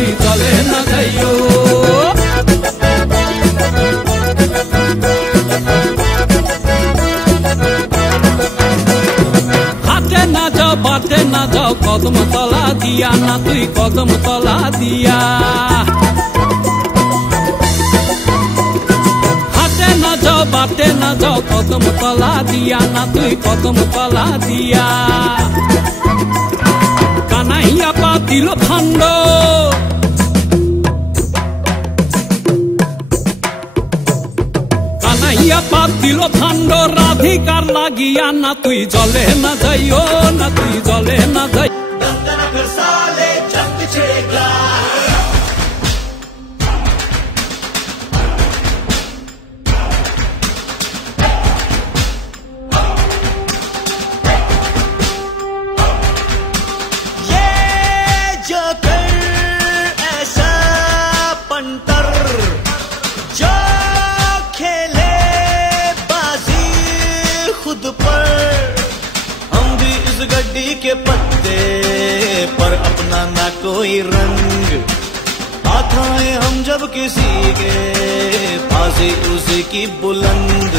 তুই চলে না যাইও। হাতে না যাও বাতে না যাও কদম তলা দিয়া না তুই কদম তলা দিয়া। হাতে না যাও বাতে না যাও কদম তলা দিয়া না তুই কদম তলা দিয়া। কানাইয়া পাতিল ফান্ড কানাইয়া পাতিল ফান্ড রাধিকার লাগিয়া না তুই জলে না যাইও না তুই জলে না যাই। गड्डी के पत्ते पर अपना ना कोई रंग, हाथ आए हम जब किसी के बाजी उसी की बुलंद।